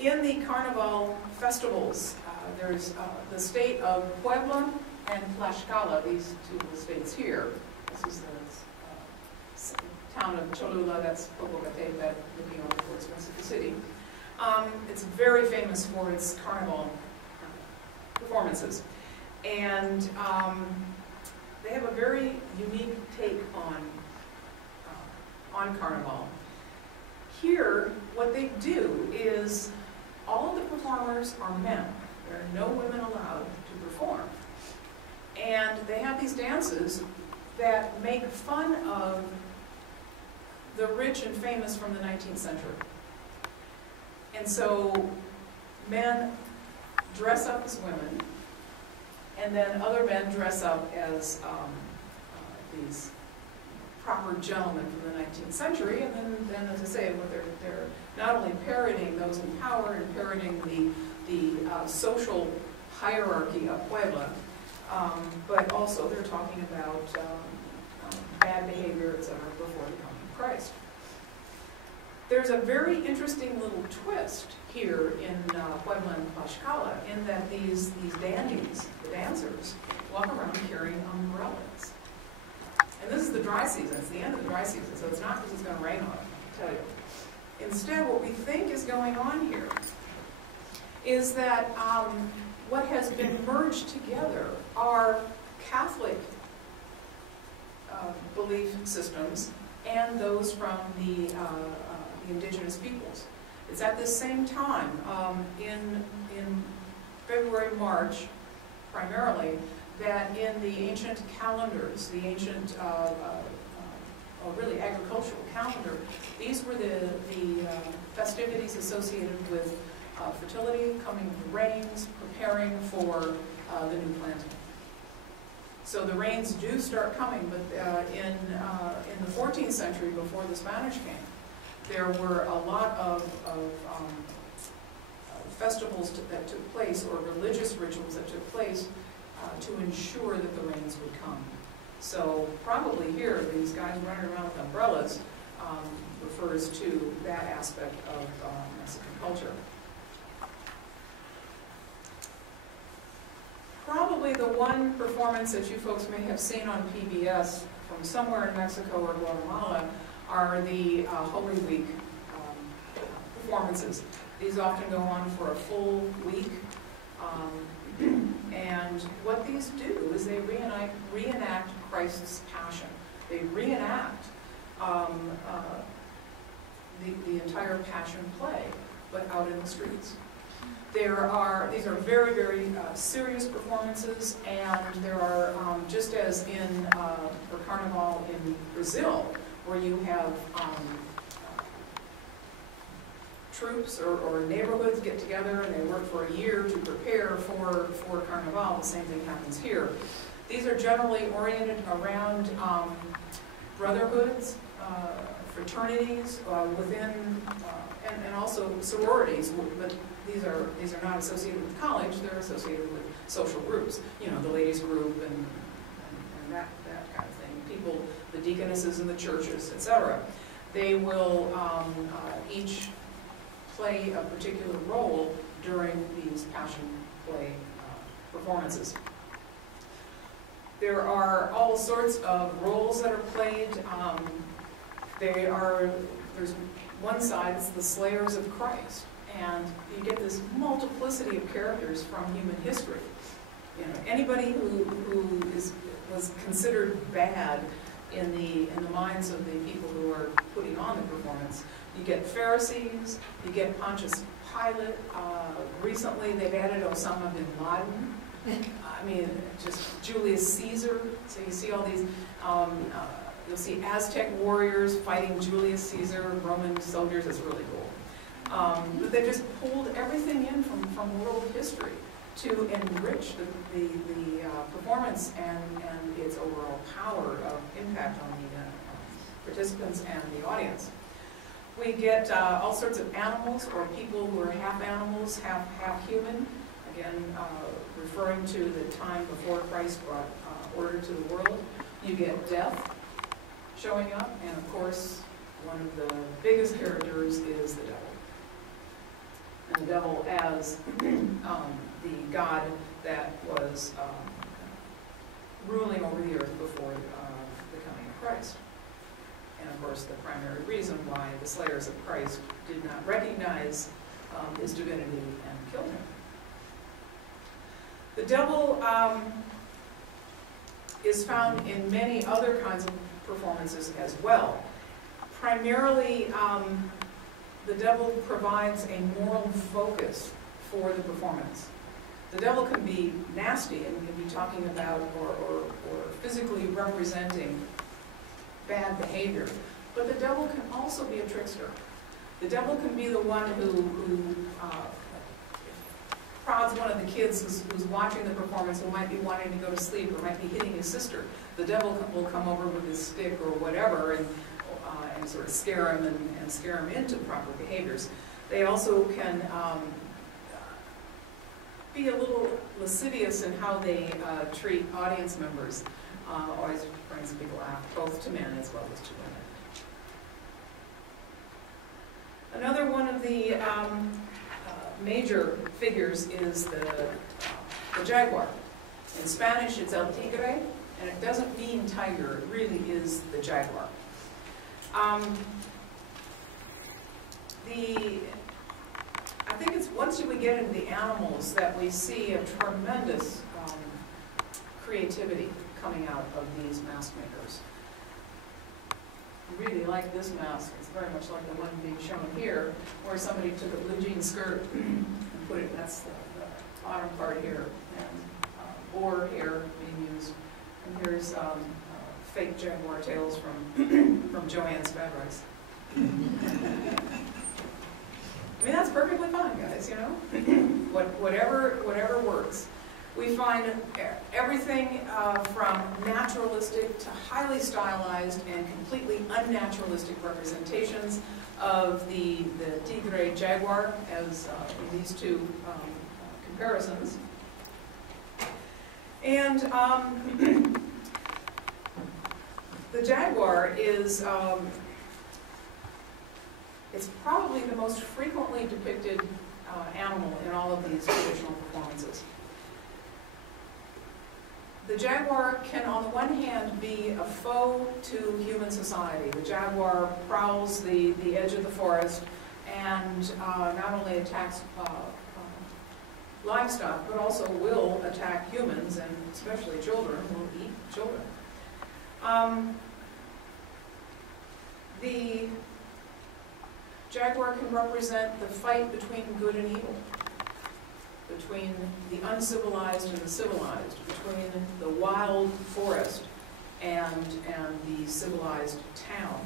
In the Carnival festivals, there's the state of Puebla and Tlaxcala, these two states here. This is the town of Cholula, that's Popocatépetl, looking over towards Mexico City. It's very famous for its carnival performances. And they have a very unique take on Carnival. Here, what they do is all of the performers are men. There are no women allowed to perform. And they have these dances that make fun of the rich and famous from the 19th century. And so men dress up as women, and then other men dress up as these proper gentlemen from the 19th century, and then as I say, they're not only parodying those in power and parodying the social hierarchy of Puebla, but also they're talking about bad behavior, etc., before the coming of Christ. There's a very interesting little twist here in Puebla and Tlaxcala, in that these dandies, the dancers, walk around carrying umbrellas. And this is the dry season, it's the end of the dry season, so it's not because it's going to rain on it, I'll tell you. Instead, what we think is going on here is that what has been merged together are Catholic belief systems and those from the indigenous peoples. It's at this same time, in February, March, primarily, that in the ancient calendars, the ancient, really agricultural calendar, these were the festivities associated with fertility, coming of the rains, preparing for the new planting. So the rains do start coming, but in the 14th century, before the Spanish came, there were a lot of festivals that took place, or religious rituals that took place, to ensure that the rains would come. So probably here, these guys running around with umbrellas refers to that aspect of Mexican culture. Probably the one performance that you folks may have seen on PBS from somewhere in Mexico or Guatemala are the Holy Week performances. These often go on for a full week. And what these do is they reenact Christ's passion. They reenact the entire passion play, but out in the streets. These are very, very serious performances, and there are, just as in for Carnival in Brazil, where you have troops or neighborhoods get together and they work for a year to prepare for Carnival. The same thing happens here. These are generally oriented around brotherhoods, fraternities within, and also sororities. But these are not associated with college. They're associated with social groups. You know, the ladies group and that kind of thing. People, the deaconesses in the churches, etc. They will each play a particular role during these passion play performances. There are all sorts of roles that are played. There's one side, it's the slayers of Christ, and you get this multiplicity of characters from human history. You know, anybody who was considered bad in the minds of the people who are putting on the performance. You get Pharisees, you get Pontius Pilate. Recently, they've added Osama bin Laden. I mean, just Julius Caesar. So you see all these. You'll see Aztec warriors fighting Julius Caesar, Roman soldiers. It's really cool. But they just pulled everything in from world history to enrich the performance and its overall power of impact on the participants and the audience. We get all sorts of animals, or people who are half animals, half human. Again, referring to the time before Christ brought order to the world. You get death showing up, and of course, one of the biggest characters is the devil. and the devil as the god that was ruling over the earth before the coming of Christ. And of course, the primary reason why the slayers of Christ did not recognize his divinity and killed him. The devil is found in many other kinds of performances as well. Primarily, the devil provides a moral focus for the performance. The devil can be nasty and can be talking about or physically representing bad behavior, but the devil can also be a trickster. The devil can be the one who prods one of the kids who's watching the performance, who might be wanting to go to sleep or might be hitting his sister. The devil will come over with his stick or whatever and sort of scare him and scare him into proper behaviors. They also can be a little lascivious in how they treat audience members. Always brings a big laugh, both to men as well as to women. Another one of the major figures is the jaguar. In Spanish, it's el tigre, and it doesn't mean tiger. It really is the jaguar. I think it's once we get into the animals that we see a tremendous creativity coming out of these mask makers. I really like this mask. It's very much like the one being shown here, where somebody took a blue jean skirt and put it, that's the bottom part here, and boar hair being used. And here's fake jaguar tails from Joanne's Bad Rice. I mean, that's perfectly fine, guys, you know? Whatever works. We find everything from naturalistic to highly stylized and completely unnaturalistic representations of the tigre jaguar as in these two comparisons. And the jaguar is it's probably the most frequently depicted animal in all of these traditional performances. The jaguar can, on the one hand, be a foe to human society. The jaguar prowls the edge of the forest and not only attacks livestock, but also will attack humans, and especially children, will eat children. The jaguar can represent the fight between good and evil, between the uncivilized and the civilized, between the wild forest and the civilized town.